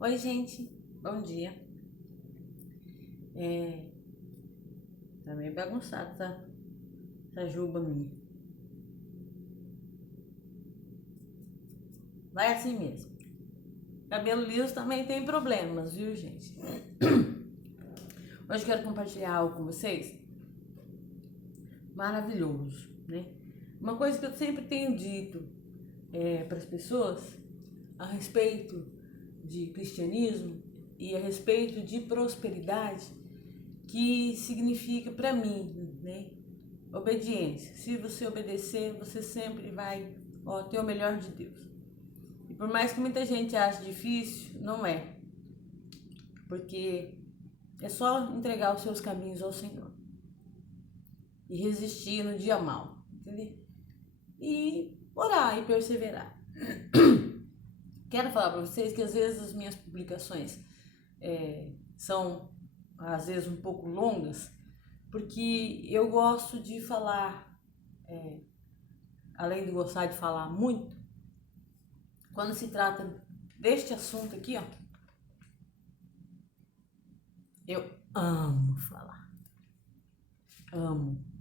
Oi, gente, bom dia. Tá meio bagunçado, tá? Essa juba minha. Vai assim mesmo. Cabelo liso também tem problemas, viu, gente? Hoje eu quero compartilhar algo com vocês maravilhoso, né? Uma coisa que eu sempre tenho dito para as pessoas a respeito de cristianismo e a respeito de prosperidade, que significa para mim, né? Obediência. Se você obedecer, você sempre vai ter o melhor de Deus. E por mais que muita gente ache difícil, não é. Porque é só entregar os seus caminhos ao Senhor. E resistir no dia mal, entendeu? E orar e perseverar. Quero falar para vocês que às vezes as minhas publicações são às vezes um pouco longas, porque eu gosto de falar, além de gostar de falar muito, quando se trata deste assunto aqui, ó, eu amo falar. Amo.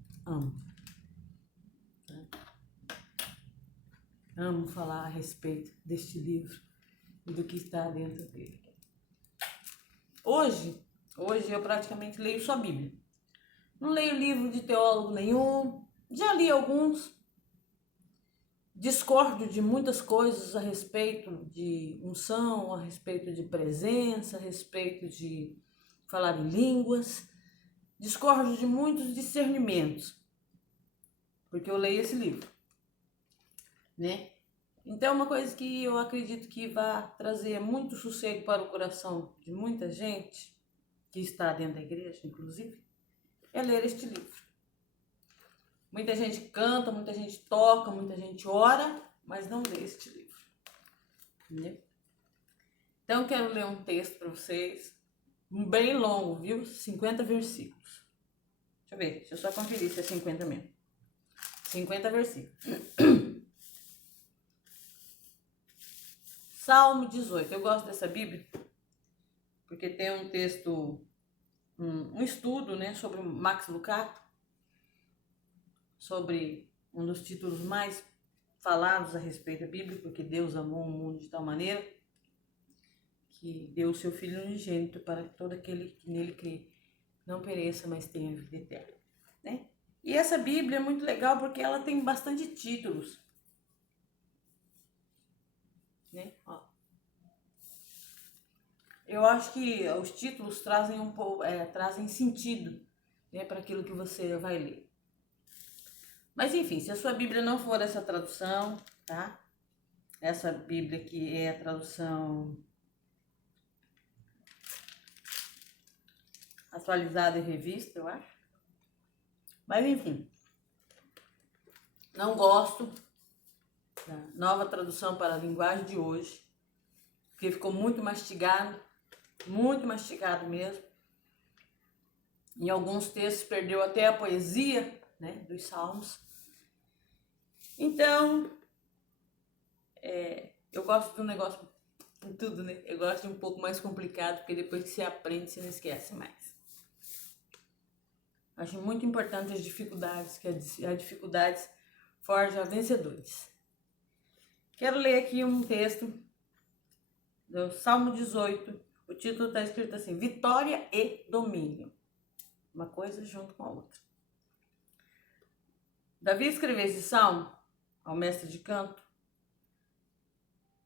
Amo falar a respeito deste livro e do que está dentro dele. Hoje eu praticamente leio só a Bíblia. Não leio livro de teólogo nenhum. Já li alguns. Discordo de muitas coisas a respeito de unção, a respeito de presença, a respeito de falar em línguas. Discordo de muitos discernimentos, porque eu leio esse livro, né? Então, uma coisa que eu acredito que vai trazer muito sossego para o coração de muita gente, que está dentro da igreja, inclusive, é ler este livro. Muita gente canta, muita gente toca, muita gente ora, mas não lê este livro, entendeu? Então, eu quero ler um texto para vocês, bem longo, viu? 50 versículos. Deixa eu ver, deixa eu só conferir se é 50 mesmo. 50 versículos. Salmo 18. Eu gosto dessa Bíblia porque tem um texto, um estudo, né, sobre Max Lucado, sobre um dos títulos mais falados a respeito da Bíblia, porque Deus amou o mundo de tal maneira que deu o seu Filho unigênito para que todo aquele que nele crê não pereça, mas tenha vida eterna, né? E essa Bíblia é muito legal porque ela tem bastante títulos, né? Ó. Eu acho que os títulos trazem um pouco, trazem sentido, né, para aquilo que você vai ler. Mas enfim, se a sua Bíblia não for essa tradução, tá? Essa Bíblia que é a tradução atualizada e revista, eu acho. Mas enfim, não gosto da nova tradução para a linguagem de hoje, porque ficou muito mastigado mesmo. Em alguns textos perdeu até a poesia, né, dos salmos. Então, eu gosto de um negócio em tudo, né? Eu gosto de um pouco mais complicado, porque depois que você aprende, você não esquece mais. Acho muito importante as dificuldades, que as dificuldades forjam vencedores. Quero ler aqui um texto do Salmo 18. O título está escrito assim: Vitória e Domínio. Uma coisa junto com a outra. Davi escreveu esse salmo ao mestre de canto,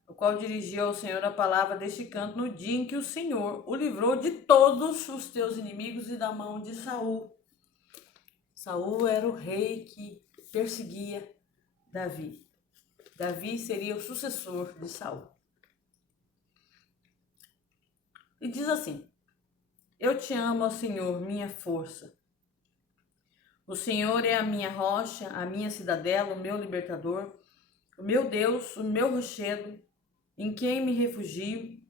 o qual dirigiu ao Senhor a palavra deste canto no dia em que o Senhor o livrou de todos os teus inimigos e da mão de Saul. Saul era o rei que perseguia Davi. Davi seria o sucessor de Saul. E diz assim: Eu te amo, ó Senhor, minha força. O Senhor é a minha rocha, a minha cidadela, o meu libertador, o meu Deus, o meu rochedo, em quem me refugio,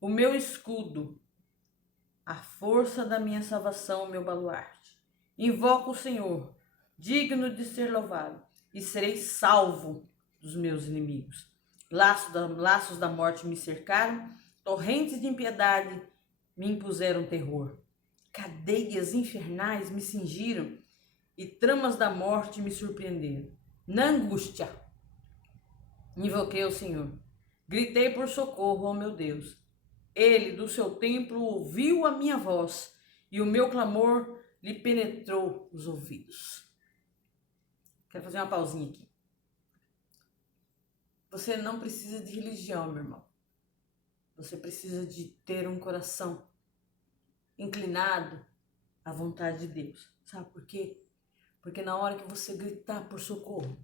o meu escudo, a força da minha salvação, o meu baluarte. Invoco o Senhor, digno de ser louvado, e serei salvo dos meus inimigos. Laços da morte me cercaram, torrentes de impiedade me impuseram terror. Cadeias infernais me cingiram e tramas da morte me surpreenderam. Na angústia, invoquei ao Senhor. Gritei por socorro ao meu Deus. Ele, do seu templo, ouviu a minha voz e o meu clamor lhe penetrou os ouvidos. Quero fazer uma pausinha aqui. Você não precisa de religião, meu irmão. Você precisa de ter um coração inclinado à vontade de Deus. Sabe por quê? Porque na hora que você gritar por socorro,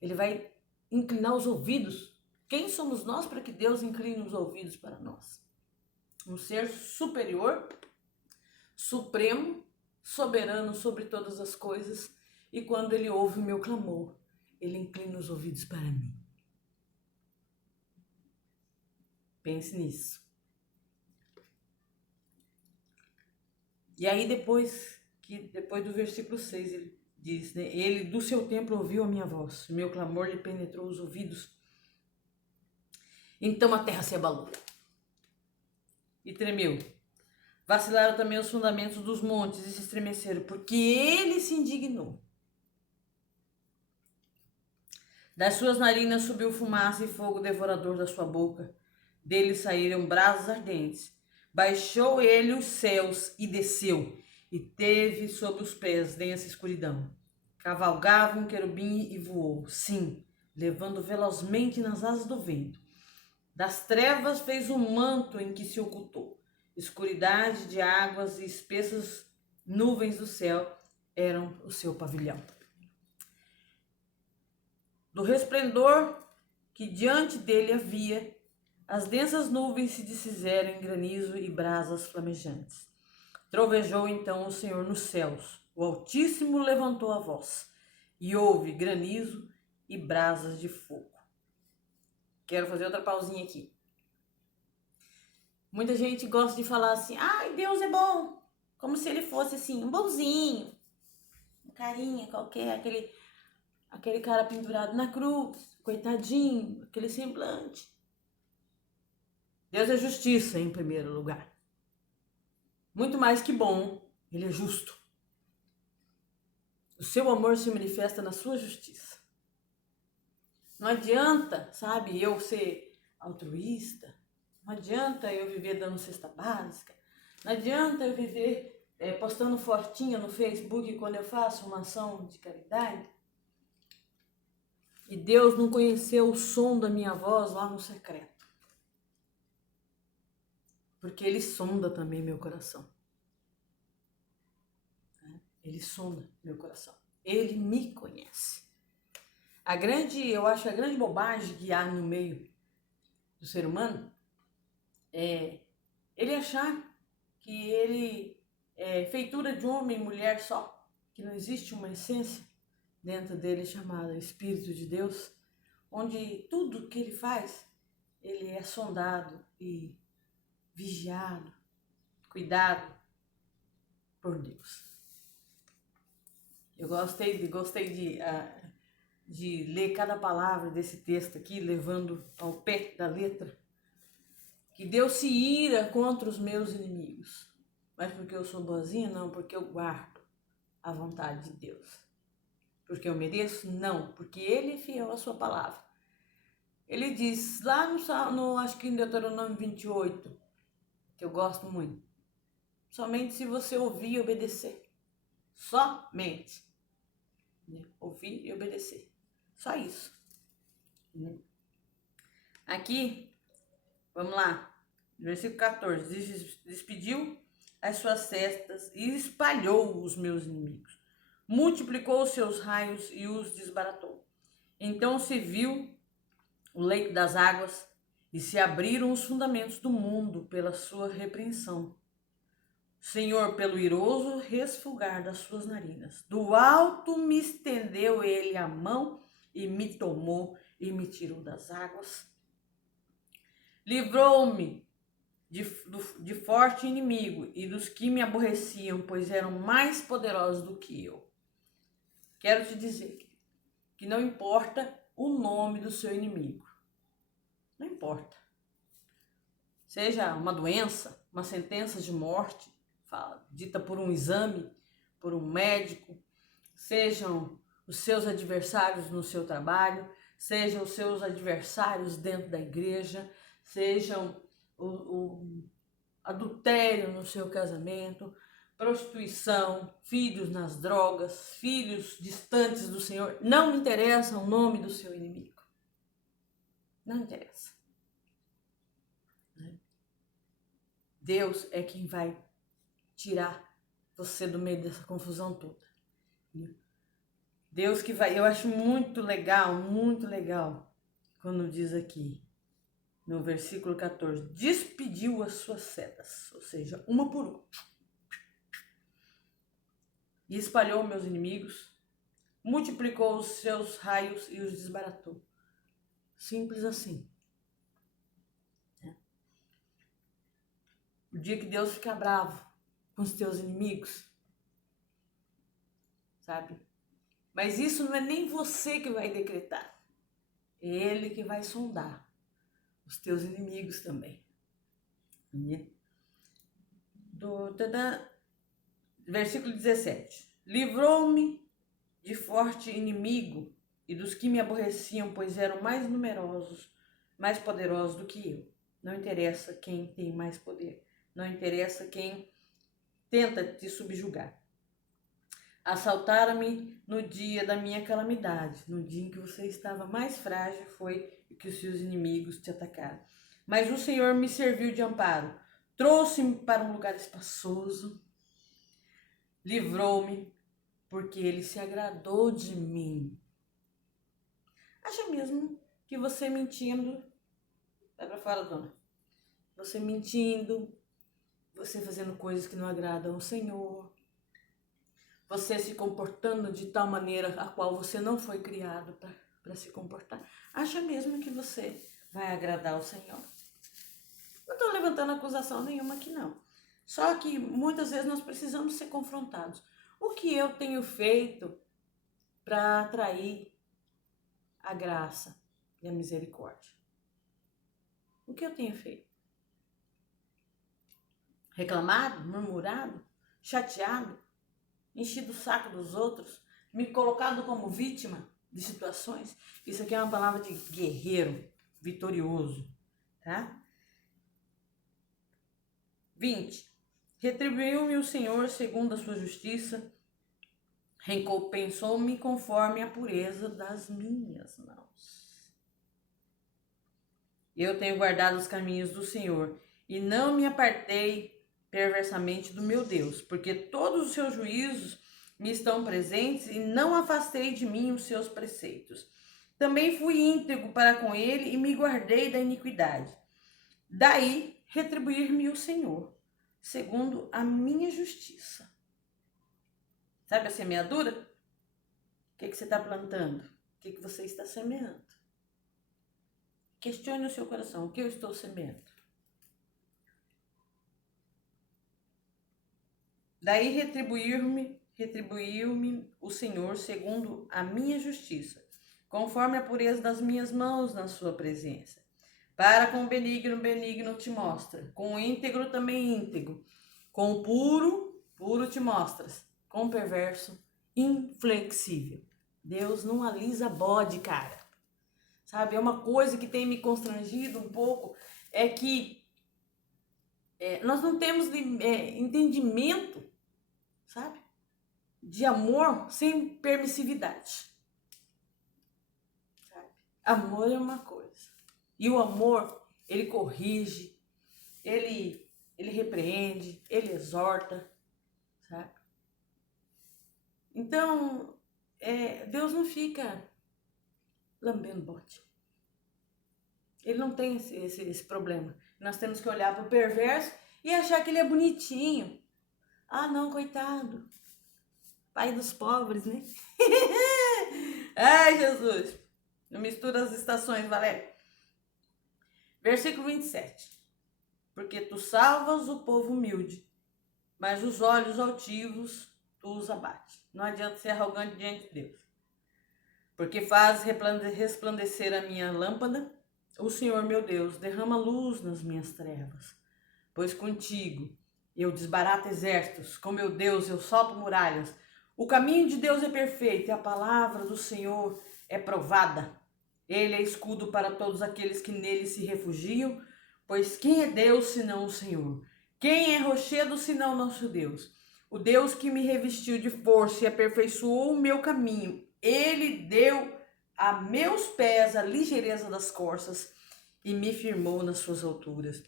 Ele vai inclinar os ouvidos. Quem somos nós para que Deus incline os ouvidos para nós? Um ser superior, supremo, soberano sobre todas as coisas. E quando Ele ouve o meu clamor, Ele inclina os ouvidos para mim. Pense nisso. E aí depois do versículo 6, ele diz, né? Ele do seu templo ouviu a minha voz, o meu clamor lhe penetrou os ouvidos. Então a terra se abalou e tremeu. Vacilaram também os fundamentos dos montes e se estremeceram, porque ele se indignou. Das suas narinas subiu fumaça e fogo devorador da sua boca. Dele saíram brasas ardentes. Baixou ele os céus e desceu, e teve sob os pés densa escuridão. Cavalgava um querubim e voou, sim, levando velozmente nas asas do vento. Das trevas fez um manto em que se ocultou. Escuridade de águas e espessas nuvens do céu eram o seu pavilhão. Do resplendor que diante dele havia, as densas nuvens se desfizeram em granizo e brasas flamejantes. Trovejou então o Senhor nos céus, o Altíssimo levantou a voz, e houve granizo e brasas de fogo. Quero fazer outra pausinha aqui. Muita gente gosta de falar assim, ai, Deus é bom, como se ele fosse assim, um bonzinho, um carinha qualquer, aquele cara pendurado na cruz, coitadinho, aquele semblante. Deus é justiça em primeiro lugar. Muito mais que bom, ele é justo. O seu amor se manifesta na sua justiça. Não adianta, sabe, eu ser altruísta, não adianta eu viver dando cesta básica, não adianta eu viver postando fotinha no Facebook quando eu faço uma ação de caridade. E Deus não conheceu o som da minha voz lá no secreto. Porque Ele sonda também meu coração. Ele sonda meu coração. Ele me conhece. Eu acho a grande bobagem que há no meio do ser humano é ele achar que ele é feitura de homem e mulher só, que não existe uma essência dentro dele chamada Espírito de Deus, onde tudo que ele faz, ele é sondado e vigiado, cuidado por Deus. Eu gostei de ler cada palavra desse texto aqui, levando ao pé da letra, que Deus se ira contra os meus inimigos. Mas porque eu sou boazinha? Não, porque eu guardo a vontade de Deus. Porque eu mereço? Não, porque Ele é fiel à sua palavra. Ele diz lá no acho que em Deuteronômio 28, que eu gosto muito, somente se você ouvir e obedecer. Somente. Ouvir e obedecer. Só isso. Aqui, vamos lá, versículo 14, despediu as suas cestas e espalhou os meus inimigos. Multiplicou os seus raios e os desbaratou. Então se viu o leito das águas e se abriram os fundamentos do mundo pela sua repreensão. Senhor, pelo iroso resfolgar das suas narinas. Do alto me estendeu ele a mão e me tomou e me tirou das águas. Livrou-me de forte inimigo e dos que me aborreciam, pois eram mais poderosos do que eu. Quero te dizer que não importa o nome do seu inimigo. Não importa. Seja uma doença, uma sentença de morte, dita por um exame, por um médico, sejam os seus adversários no seu trabalho, sejam os seus adversários dentro da igreja, sejam o adultério no seu casamento, prostituição, filhos nas drogas, filhos distantes do Senhor. Não interessa o nome do seu inimigo. Não interessa. Deus é quem vai tirar você do meio dessa confusão toda. Deus que vai. Eu acho muito legal, quando diz aqui, no versículo 14, despediu as suas setas, ou seja, uma por uma, e espalhou meus inimigos, multiplicou os seus raios e os desbaratou. Simples assim. O dia que Deus fica bravo com os teus inimigos, sabe? Mas isso não é nem você que vai decretar. É Ele que vai sondar os teus inimigos também. Versículo 17. Livrou-me de forte inimigo e dos que me aborreciam, pois eram mais numerosos, mais poderosos do que eu. Não interessa quem tem mais poder. Não interessa quem tenta te subjugar. Assaltaram-me no dia da minha calamidade. No dia em que você estava mais frágil foi que os seus inimigos te atacaram. Mas o Senhor me serviu de amparo. Trouxe-me para um lugar espaçoso. Livrou-me, porque Ele se agradou de mim. Acha mesmo que você mentindo... Vai para fora, dona. Você mentindo, você fazendo coisas que não agradam ao Senhor, você se comportando de tal maneira a qual você não foi criado para se comportar. Acha mesmo que você vai agradar ao Senhor? Não estou levantando acusação nenhuma aqui, não. Só que muitas vezes nós precisamos ser confrontados. O que eu tenho feito para atrair a graça e a misericórdia? O que eu tenho feito? Reclamado, murmurado, chateado, enchido o saco dos outros, me colocado como vítima de situações? Isso aqui é uma palavra de guerreiro, vitorioso, tá? 20. Retribuiu-me o Senhor segundo a sua justiça, recompensou-me conforme a pureza das minhas mãos. Eu tenho guardado os caminhos do Senhor e não me apartei perversamente do meu Deus, porque todos os seus juízos me estão presentes e não afastei de mim os seus preceitos. Também fui íntegro para com ele e me guardei da iniquidade. Daí retribuir-me o Senhor, segundo a minha justiça. Sabe a semeadura? O que você está plantando? O que você está semeando? Questione o seu coração. O que eu estou semeando? Daí retribuiu-me o Senhor segundo a minha justiça, conforme a pureza das minhas mãos na sua presença. Para com o benigno, benigno te mostra, com o íntegro também íntegro, com o puro, puro te mostras, com o perverso, inflexível. Deus não alisa bode, cara. Sabe, é uma coisa que tem me constrangido um pouco, é que nós não temos entendimento, sabe, de amor sem permissividade. Sabe? Amor é uma coisa. E o amor, ele corrige, ele repreende, ele exorta, sabe? Então, Deus não fica lambendo bote. Ele não tem esse problema. Nós temos que olhar para o perverso e achar que ele é bonitinho. Ah, não, coitado. Pai dos pobres, né? Ai, Jesus. Não mistura as estações, Valéria. Versículo 27. Porque tu salvas o povo humilde, mas os olhos altivos tu os abate. Não adianta ser arrogante diante de Deus. porque faz resplandecer a minha lâmpada. O Senhor meu Deus derrama luz nas minhas trevas, pois contigo eu desbarato exércitos, com meu Deus eu solto muralhas. O caminho de Deus é perfeito e a palavra do Senhor é provada. Ele é escudo para todos aqueles que nele se refugiam, pois quem é Deus senão o Senhor? Quem é rochedo senão nosso Deus? O Deus que me revestiu de força e aperfeiçoou o meu caminho. Ele deu a meus pés a ligeireza das corças e me firmou nas suas alturas.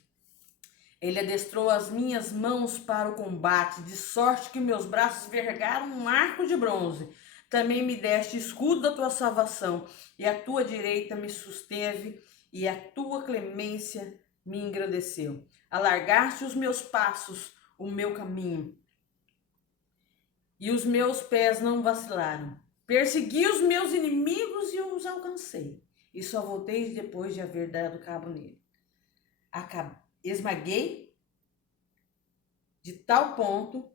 Ele adestrou as minhas mãos para o combate, de sorte que meus braços vergaram um arco de bronze. Também me deste escudo da tua salvação, e a tua direita me susteve, e a tua clemência me engrandeceu. Alargaste os meus passos, o meu caminho, e os meus pés não vacilaram. Persegui os meus inimigos e os alcancei, e só voltei depois de haver dado cabo nele. Esmaguei de tal ponto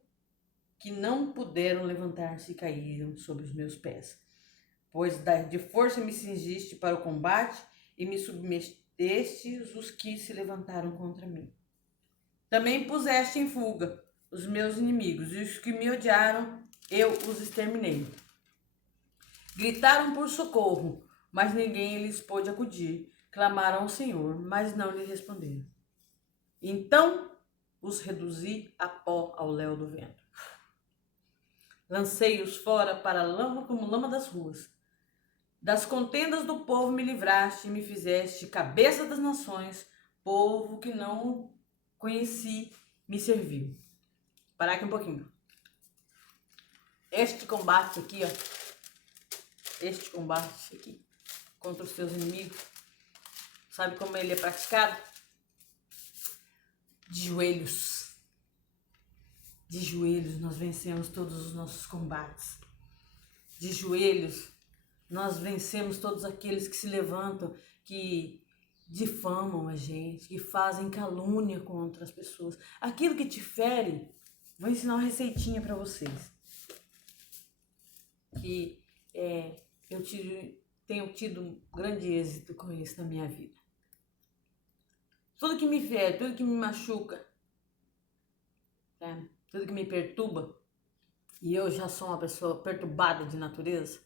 que não puderam levantar-se e caíram sobre os meus pés. Pois de força me cingiste para o combate e me submeteste os que se levantaram contra mim. Também puseste em fuga os meus inimigos, e os que me odiaram, eu os exterminei. Gritaram por socorro, mas ninguém lhes pôde acudir. Clamaram ao Senhor, mas não lhe responderam. Então os reduzi a pó ao léu do vento. Lancei-os fora para a lama como lama das ruas. Das contendas do povo me livraste e me fizeste cabeça das nações. Povo que não conheci me serviu. Parar aqui um pouquinho. Este combate aqui, este combate aqui contra os teus inimigos, sabe como ele é praticado? De joelhos. De joelhos nós vencemos todos os nossos combates. De joelhos nós vencemos todos aqueles que se levantam, que difamam a gente, que fazem calúnia contra as pessoas. Aquilo que te fere, vou ensinar uma receitinha para vocês. Que eu tenho tido um grande êxito com isso na minha vida. Tudo que me fere, tudo que me machuca, tudo que me perturba, e eu já sou uma pessoa perturbada de natureza,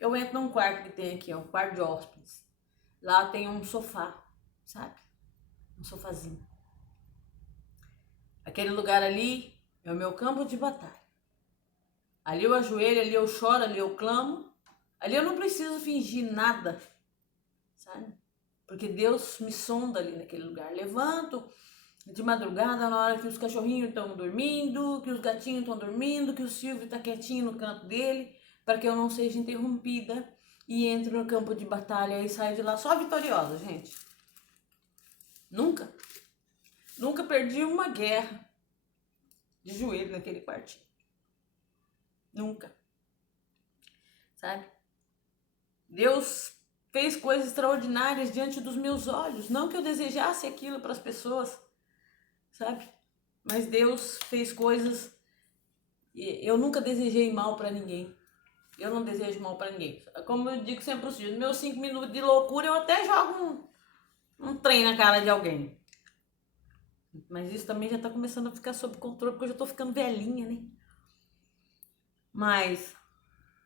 eu entro num quarto que tem aqui, um quarto de hóspedes. Lá tem um sofá, sabe? Um sofazinho. Aquele lugar ali é o meu campo de batalha. Ali eu ajoelho, ali eu choro, ali eu clamo. Ali eu não preciso fingir nada, sabe? Porque Deus me sonda ali naquele lugar. Levanto de madrugada, na hora que os cachorrinhos estão dormindo, que os gatinhos estão dormindo, que o Silvio está quietinho no canto dele, para que eu não seja interrompida, e entro no campo de batalha e saio de lá só vitoriosa, gente. Nunca perdi uma guerra de joelho naquele quartinho. Nunca. Sabe? Deus fez coisas extraordinárias diante dos meus olhos. Não que eu desejasse aquilo para as pessoas, sabe? Mas Deus fez coisas. Eu nunca desejei mal para ninguém. Eu não desejo mal para ninguém. Como eu digo sempre os dias, meus 5 minutos de loucura eu até jogo um trem na cara de alguém. Mas isso também já tá começando a ficar sob controle, porque eu já tô ficando velhinha, né? Mas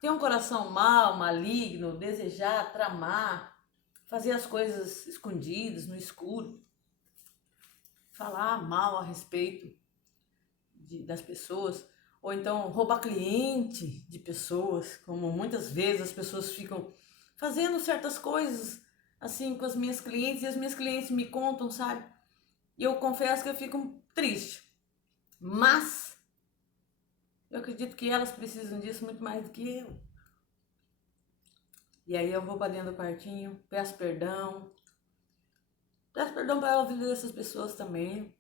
ter um coração mau, maligno, desejar, tramar, fazer as coisas escondidas, no escuro, falar mal a respeito das pessoas, ou então roubar cliente de pessoas, como muitas vezes as pessoas ficam fazendo certas coisas assim com as minhas clientes, e as minhas clientes me contam, sabe? E eu confesso que eu fico triste, mas eu acredito que elas precisam disso muito mais do que eu. E aí eu vou para dentro do quartinho, peço perdão pela vida dessas pessoas também,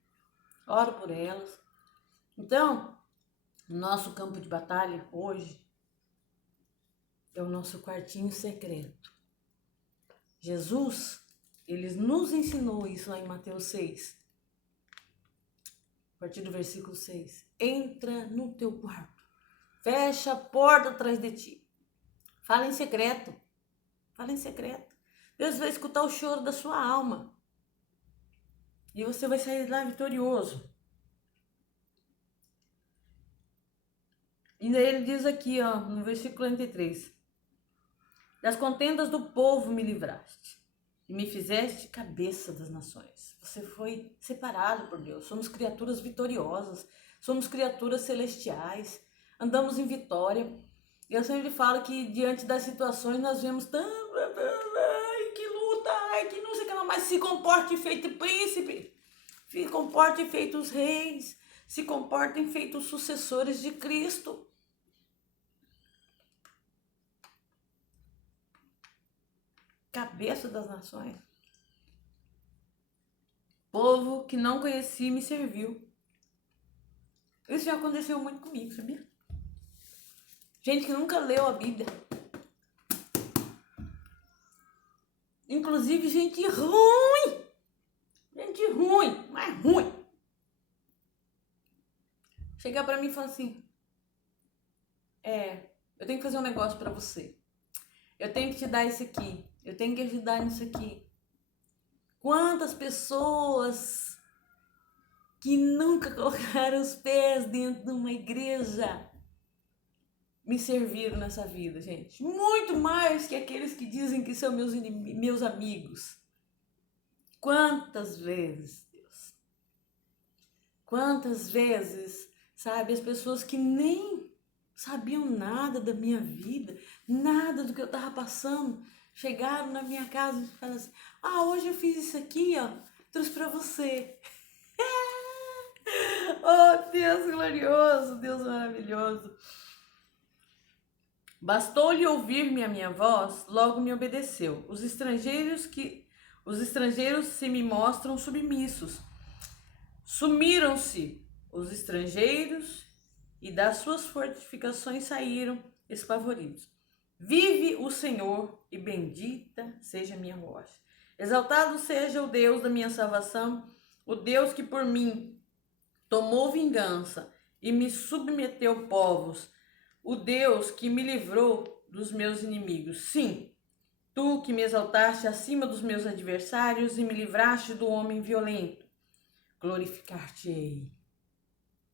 oro por elas. Então, nosso campo de batalha hoje é o nosso quartinho secreto. Jesus, ele nos ensinou isso lá em Mateus 6, a partir do versículo 6. Entra no teu quarto, fecha a porta atrás de ti, Fala em secreto. Fala em secreto. Deus vai escutar o choro da sua alma. E você vai sair lá vitorioso. E daí ele diz aqui, ó, no versículo 43. Das contendas do povo me livraste. E me fizeste cabeça das nações. Você foi separado por Deus. Somos criaturas vitoriosas. Somos criaturas celestiais. Andamos em vitória. E eu sempre falo que diante das situações nós vemos tanto... Ai, que luta, ai, que não sei o que lá. Mas se comporte feito príncipe. Se comporte feito os reis. Se comportem feito os sucessores de Cristo. Cabeça das nações. Povo que não conhecia me serviu. Isso já aconteceu muito comigo, sabia? Gente que nunca leu a Bíblia. Inclusive gente ruim. Gente ruim, mas ruim. Chega pra mim e fala assim: eu tenho que fazer um negócio pra você. Eu tenho que te dar isso aqui. Eu tenho que ajudar nisso aqui. Quantas pessoas que nunca colocaram os pés dentro de uma igreja me serviram nessa vida, gente. Muito mais que aqueles que dizem que são meus amigos. Quantas vezes, Deus? Quantas vezes, sabe, as pessoas que nem sabiam nada da minha vida, nada do que eu estava passando, chegaram na minha casa e falaram assim: hoje eu fiz isso aqui, ó, trouxe para você. Oh, Deus glorioso, Deus maravilhoso. Bastou-lhe ouvir-me a minha voz, logo me obedeceu. Os estrangeiros se me mostram submissos. Sumiram-se os estrangeiros e das suas fortificações saíram espavoridos. Vive o Senhor e bendita seja a minha rocha. Exaltado seja o Deus da minha salvação, o Deus que por mim tomou vingança e me submeteu povos, o Deus que me livrou dos meus inimigos. Sim, tu que me exaltaste acima dos meus adversários e me livraste do homem violento. Glorificar-te-ei.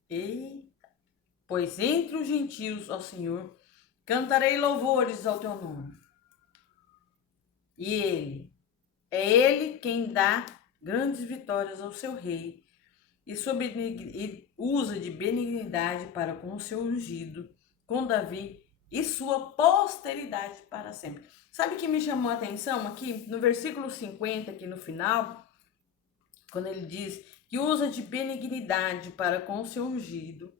Eita! Pois entre os gentios, ó Senhor, cantarei louvores ao teu nome. E é ele quem dá grandes vitórias ao seu rei e usa de benignidade para com o seu ungido, com Davi e sua posteridade para sempre. Sabe o que me chamou a atenção aqui? No versículo 50, aqui no final, quando ele diz que usa de benignidade para com o seu ungido,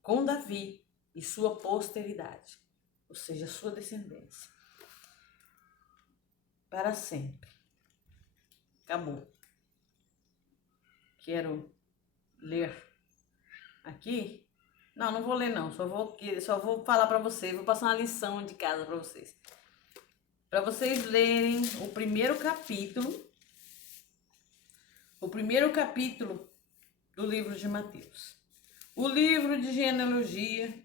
com Davi e sua posteridade, ou seja, sua descendência, para sempre. Acabou. Quero ler aqui. Não vou ler não, só vou falar para vocês, vou passar uma lição de casa para vocês lerem o primeiro capítulo do livro de Mateus. O livro de genealogia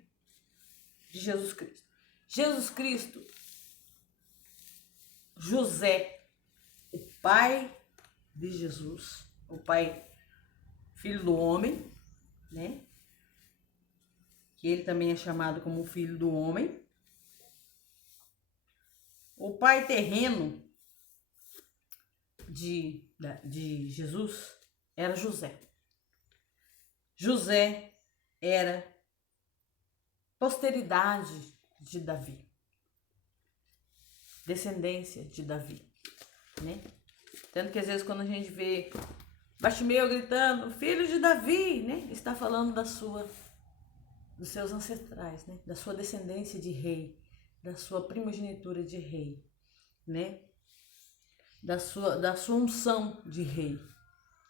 de Jesus Cristo. Jesus Cristo, José, o pai de Jesus, o pai, filho do homem, né? Que ele também é chamado como filho do homem. O pai terreno de Jesus era José. José era posteridade de Davi, descendência de Davi, né? Tanto que às vezes quando a gente vê Bartimeu gritando, filho de Davi, né? Está falando dos seus ancestrais, né? Da sua descendência de rei, da sua primogenitura de rei, né? Da sua unção de rei,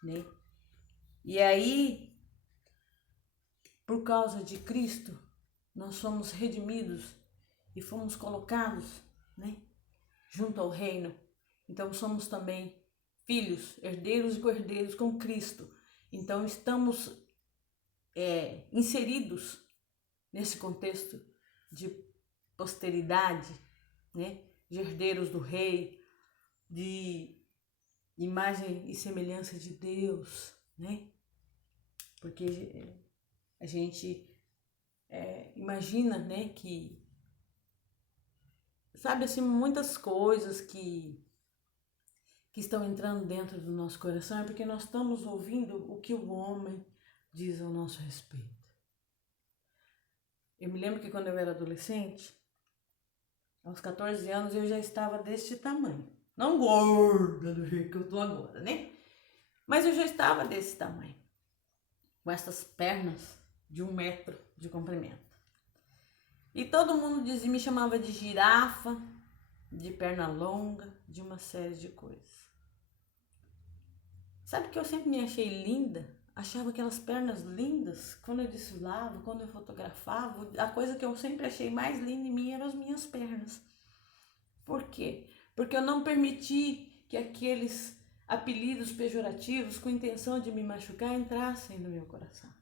né? E aí, por causa de Cristo, nós somos redimidos e fomos colocados, né, junto ao reino. Então somos também filhos, herdeiros e co-herdeiros com Cristo. Então estamos inseridos nesse contexto de posteridade né? De herdeiros do rei, de imagem e semelhança de Deus, né? Porque a gente imagina, né, que, sabe, assim, muitas coisas que estão entrando dentro do nosso coração é porque nós estamos ouvindo o que o homem diz ao nosso respeito. Eu me lembro que quando eu era adolescente, aos 14 anos, eu já estava deste tamanho. Não gorda do jeito que eu tô agora, né? Mas eu já estava desse tamanho. Com essas pernas de 1 metro de comprimento. E todo mundo me chamava de girafa, de perna longa, de uma série de coisas. Sabe que eu sempre me achei linda? Achava aquelas pernas lindas quando eu desfilava, quando eu fotografava. A coisa que eu sempre achei mais linda em mim eram as minhas pernas. Por quê? Porque eu não permiti que aqueles apelidos pejorativos com intenção de me machucar entrassem no meu coração.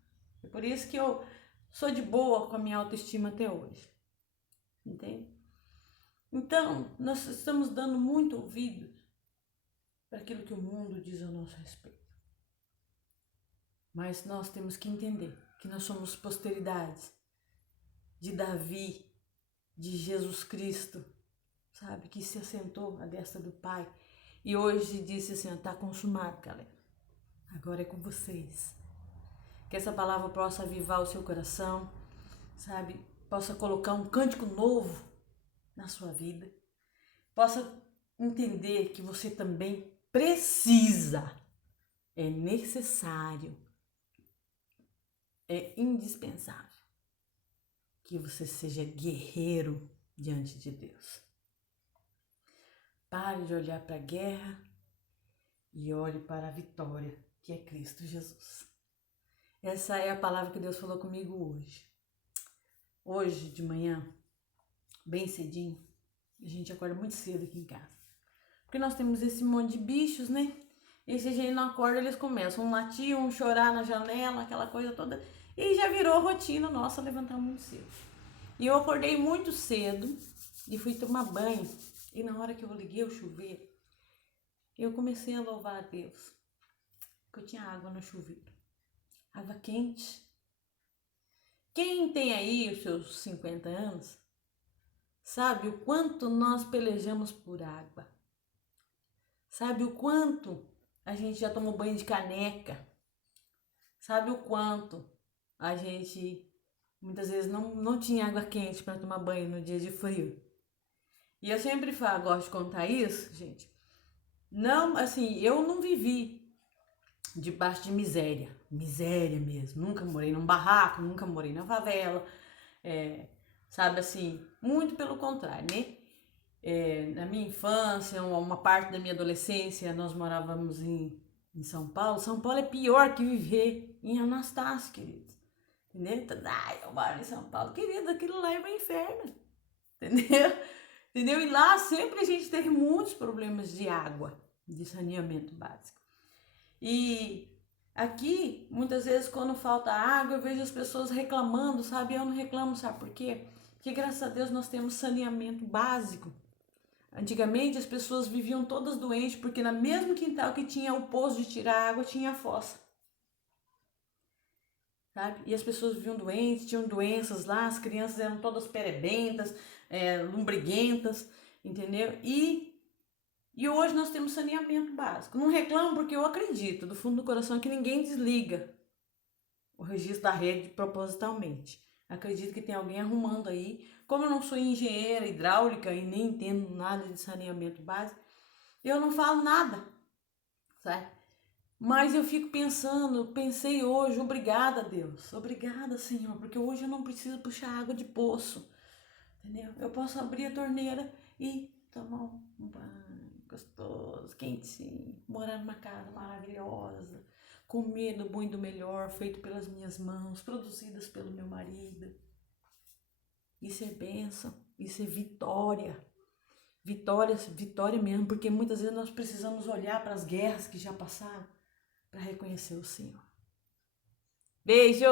É por isso que eu sou de boa com a minha autoestima até hoje. Entende? Então, nós estamos dando muito ouvido para aquilo que o mundo diz ao nosso respeito. Mas nós temos que entender que nós somos posteridades de Davi, de Jesus Cristo, sabe? Que se assentou à destra do Pai e hoje disse assim, está consumado, galera. Agora é com vocês. Que essa palavra possa avivar o seu coração, sabe? Possa colocar um cântico novo na sua vida. Possa entender que você também precisa, é necessário, é indispensável que você seja guerreiro diante de Deus. Pare de olhar para a guerra e olhe para a vitória, que é Cristo Jesus. Essa é a palavra que Deus falou comigo hoje. Hoje de manhã, bem cedinho, a gente acorda muito cedo aqui em casa. Porque nós temos esse monte de bichos, né? E se a gente não acorda, eles começam um latir, um chorar na janela, aquela coisa toda. E já virou rotina nossa levantar muito cedo. E eu acordei muito cedo e fui tomar banho. E na hora que eu liguei o chuveiro, eu comecei a louvar a Deus. Porque eu tinha água no chuveiro. Água quente. Quem tem aí os seus 50 anos, sabe o quanto nós pelejamos por água. Sabe o quanto a gente já tomou banho de caneca. Sabe o quanto a gente muitas vezes não tinha água quente para tomar banho no dia de frio. E eu sempre gosto de contar isso, gente. Não, assim, eu não vivi debaixo de miséria. Miséria mesmo. Nunca morei num barraco, nunca morei na favela. Sabe assim, muito pelo contrário, né? Na minha infância, uma parte da minha adolescência, nós morávamos em São Paulo. São Paulo é pior que viver em Anastácio, querido. Entendeu? Eu moro em São Paulo. Querido, aquilo lá é um inferno. Entendeu? Entendeu? E lá sempre a gente teve muitos problemas de água, de saneamento básico. E aqui, muitas vezes, quando falta água, eu vejo as pessoas reclamando, sabe? Eu não reclamo, sabe por quê? Porque, graças a Deus, nós temos saneamento básico. Antigamente, as pessoas viviam todas doentes, porque no mesmo quintal que tinha o poço de tirar água, tinha a fossa. Sabe? E as pessoas viviam doentes, tinham doenças lá, as crianças eram todas perebentas, lombriguentas, entendeu? E hoje nós temos saneamento básico. Não reclamo porque eu acredito, do fundo do coração, que ninguém desliga o registro da rede propositalmente. Acredito que tem alguém arrumando aí. Como eu não sou engenheira hidráulica e nem entendo nada de saneamento básico, eu não falo nada, sabe? Mas eu fico pensei hoje, obrigada Deus, obrigada Senhor, porque hoje eu não preciso puxar água de poço, entendeu? Eu posso abrir a torneira e tomar um banho gostoso, quentinho, morar numa casa maravilhosa, comer do bom e do melhor, feito pelas minhas mãos, produzidas pelo meu marido. Isso é bênção, isso é vitória. Vitória mesmo, porque muitas vezes nós precisamos olhar para as guerras que já passaram para reconhecer o Senhor. Beijo!